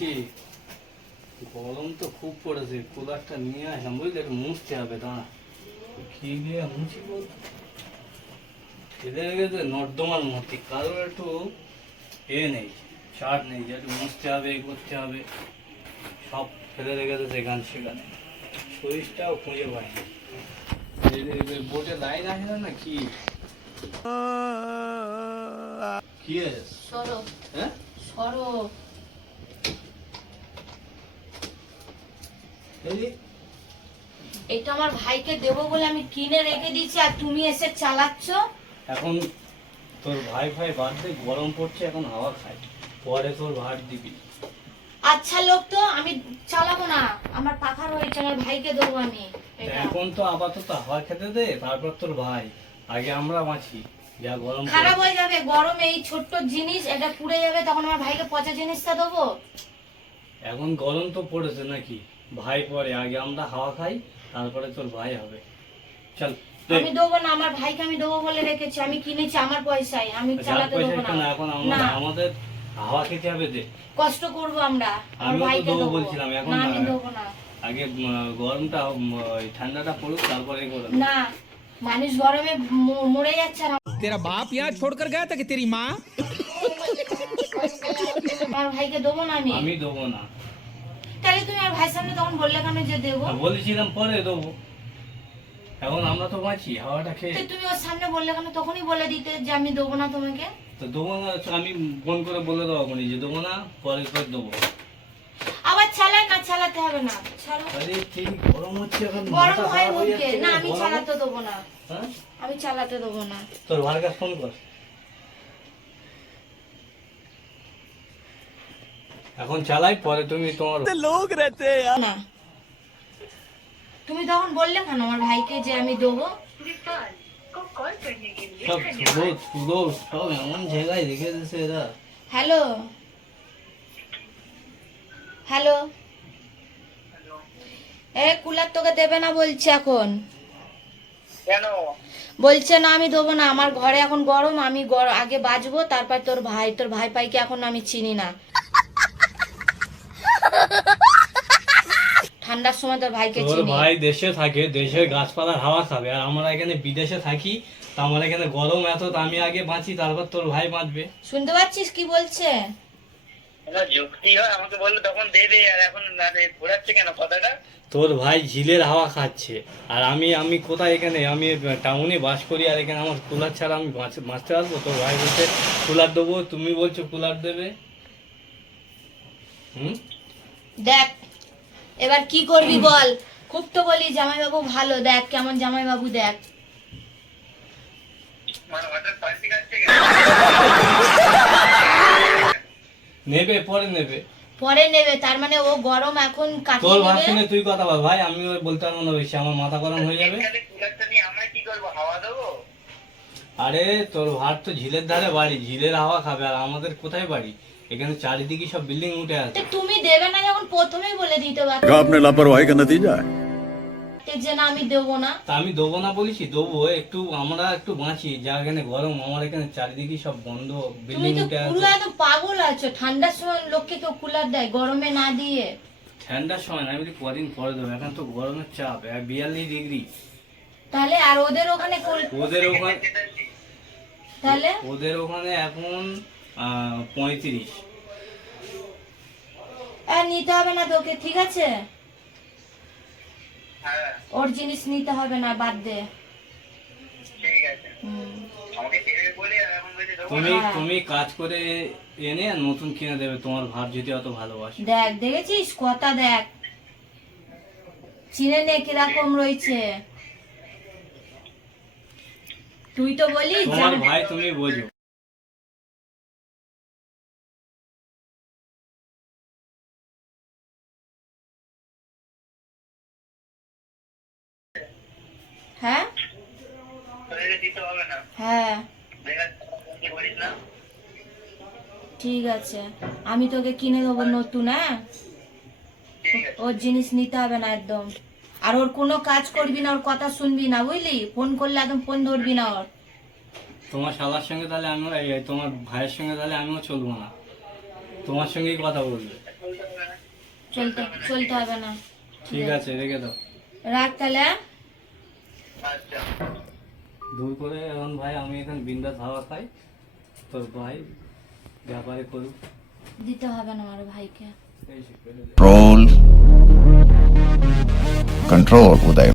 বলছি গরম তো খুব পড়েছে, কুলারটা নিয়ে আসলাম বুঝলি, একটু মুছতে হবে। দাঁড়া কি দিয়ে মুছি বল, ফেলে রেখেছে নর্দমার মধ্যে, কারোর একটু নেই, ছাড় নেই যে একটু মুছতে হবে, এ করতে হবে, সব ফেলে রেখেছে সেখানে সেখানে, শরীরটাও খুঁজে পায়নি। বোর্ডে লাইন আসে না কি কি আছে? হ্যাঁ এটা আমার ভাইকে দেবো বলে আমি কিনে রেখে দিয়েছি, আর তুমি এসে চালাচ্ছ। এখন তোর ভাই বাদ দে, গরম পড়ছে, এখন হাওয়া খায়, পরে তোর ভাত দিবি। আচ্ছা লোক তো, আমি চালাবো না, আমার পাখা রয়েছে, আমার ভাইকে দেবো আমি এটা। এখন তো আপাতত হাওয়া খেতে দে, তারপর তোর ভাই, আগে আমরা বাঁচি। যা গরম খারাপ হয়ে যাবে গরমে, এই ছোট্ট জিনিস এটা পুড়ে যাবে, তখন আমার ভাইকে পচা জিনিসটা দেবো। এখন গরম তো পড়েছে নাকি, ভাই পরে, আগে আমরা হাওয়া খাই, তারপরে তোর ভাই হবে। চল আমি দেবো না, আমার ভাইকে আমি দেবো বলে রেখেছি, আমি কিনেছি আমার পয়সায়, আমি চালাতে দেবো না। এখন আমরা আমাদের হাওয়া খেতে হবে দে, কষ্ট করবো আমরা, আমার আমিও তো ভাইকে দেবো দেবো। বলছিলাম, এখন না আমি দেবো না, আগে গরমটা ঠান্ডাটা পড়ুক, তারপরে করে দেবো। না মানুষ গরমে মরে যাচ্ছে। আর तेरा बाप यहाँ छोड़कर गया था कि तेरी माँ? আমার ভাইকে দেবো না আমি। আমি দেবো না। তাহলে তুমি আর ভাইয়ের সামনে তখন বললে কেন যে দেবো? বলেছিলাম পরে দেবো, এখন আমরা তো বাঁচি হাওয়াটা খেয়ে। তো তুমি ওর সামনে বললে কেন, তখনই বলে দিতে যে আমি দেবো না তোমাকে। তো দেবো না, আমি ফোন করে বলে দেবো এখন যে দেবো না, পরে পর দেবো। আবার চালাই না, চালাতে হবে না, ছাড়ো। আরে ঠিক গরম হচ্ছে এখন, গরম মাথা হয় খারাপ হয়ে মুখে, যাচ্ছে না রে, আমি গরমে। চালাতে দেবো না, হ্যাঁ? আমি চালাতে দেবো না। তোর ভাইয়ের কাছে ফোন কর, এখন চালাই, পরে তুমি তোমার लोग रहते हैं यार। না তুমি তখন বললে কেন আমার ভাইকে যে আমি দেবো? সব সুদোষ সুদোষ সব এমন জায়গায় রেখে দিয়েছে এরা। হ্যালো হ্যালো, এ কুলার তোকে দেবে না বলছে এখন। কেন? বলছে না আমি দেবো না, আমার ঘরে এখন গরম, আমি আগে বাঁচবো, তারপর তোর ভাই পাইকে এখন আমি চিনি না। ঠান্ডার সময় তোর ভাইকে তোর চিনি। ভাই দেশে থাকে, দেশের গাছপালার হাওয়া খাবে, আর আমরা এখানে বিদেশে থাকি, তা আমার এখানে গরম এত, তা আমি আগে বাঁচি, তারপর তোর ভাই বাঁচবে। শুনতে পাচ্ছিস কি বলছে? এটা যুক্তি হয়, আমাকে বললো তখন দেবে, আর এখন ঘোরাচ্ছে কেন কথাটা? তোর ভাই ঝিলের হাওয়া খাচ্ছে, আর আমি কোথায়, এখানে আমি টাউনে বাস করি, আর এখানে আমার কুলার ছাড়া আমি বাঁচতে পারবো? তোর ভাই বলছে কুলার দেবো, তুমি বলছো কুলার দেবে। দেখ এবার কি করবি বল, খুব তো বলি জামাইবাবু ভালো, দেখ কেমন জামাইবাবু, দেখ মানে হঠাৎ পাল্টি খাচ্ছে কেন? নেবে পরে নেবে, পরে নেবে, তার মানে ও গরম এখন তোর কাটিয়ে ভাই নেবে। শুনে তুই কথা বল ভাই, আমি বলতে পারবো না বেশি, আমার মাথা গরম হয়ে যাবে। তাহলে কুলারটা নিয়ে আমরা কি করবো, হাওয়া দেবো? আরে তোর ভাত তো ঝিলের ধারে বাড়ি, ঝিলের হাওয়া খাবে, আর আমাদের কোথায় বাড়ি? এখানে চারিদিকে সব বিল্ডিং উঠে আছে। তো তুমি দেবে না যখন প্রথমেই বলে দিতে পারো आपने लापरवाही का नतीजा है। যে না আমি দেবো না। তা আমি দেবো না বলেছি, দেবো, একটু আমরা একটু বাঁচি, যা এখানে গরম, আমার এখানে চারিদিকে সব বন্ধ তুমি বিল্ডিং তো উঠে পুরো আছে। একদম পাগল আছো, ঠান্ডার সময় লোককে কেউ কুলার দেয় গরমে না দিয়ে? ঠান্ডার সময় না, আমি বলি কদিন পরে দেবো, এখন তো গরমের চাপ 42 ডিগ্রি। তাহলে আর ওদের ওখানে তাহলে ওদের ওখানে এখন 35। আর নিতে হবে না তোকে, ঠিক আছে? হ্যাঁ ওর জিনিস নিতে হবে না, বাদ দে। ঠিক আছে, আমাকে দেবে বলে আর এখন বলছে দেবো না। তুমি কাজ করে এনে আর নতুন কিনে দেবে, তোমার ভাত যদি অত ভালোবাসে। দেখ দেখেছিস কথা, দেখ চিনে নে কিরকম রয়েছে। তুই তো বলিস তোমার ভাই, তুমি বোঝো। হ্যাঁ তোদের দিতে হবে না, হ্যাঁ দেখা কি করিস না। ঠিক আছে, আমি তোকে কিনে দেবো নতুন। হ্যাঁ ঠিক আছে, ওর জিনিস নিতে হবে না একদম, আর ওর কোনো কাজ করবি না, ওর কথা শুনবি না, বুঝলি? ফোন করলে একদম ফোন ধরবি না ওর। তোমার শালার সঙ্গে তাহলে আমিও, তোমার ভাইয়ের সঙ্গে তাহলে আমিও চলবো না, তোমার সঙ্গেই কথা বলবে। চলতে হবে না। ঠিক আছে রেখে দাও। রাখ তাহলে। আচ্ছা দূর করে এখন ভাই আমি এখানে বিন্দাস হাওয়া খাই, তোর ভাই ব্যাপারে করুক। দিতে হবে না আমার ভাইকে। এই সে করে দে। Roll. Control, Uday.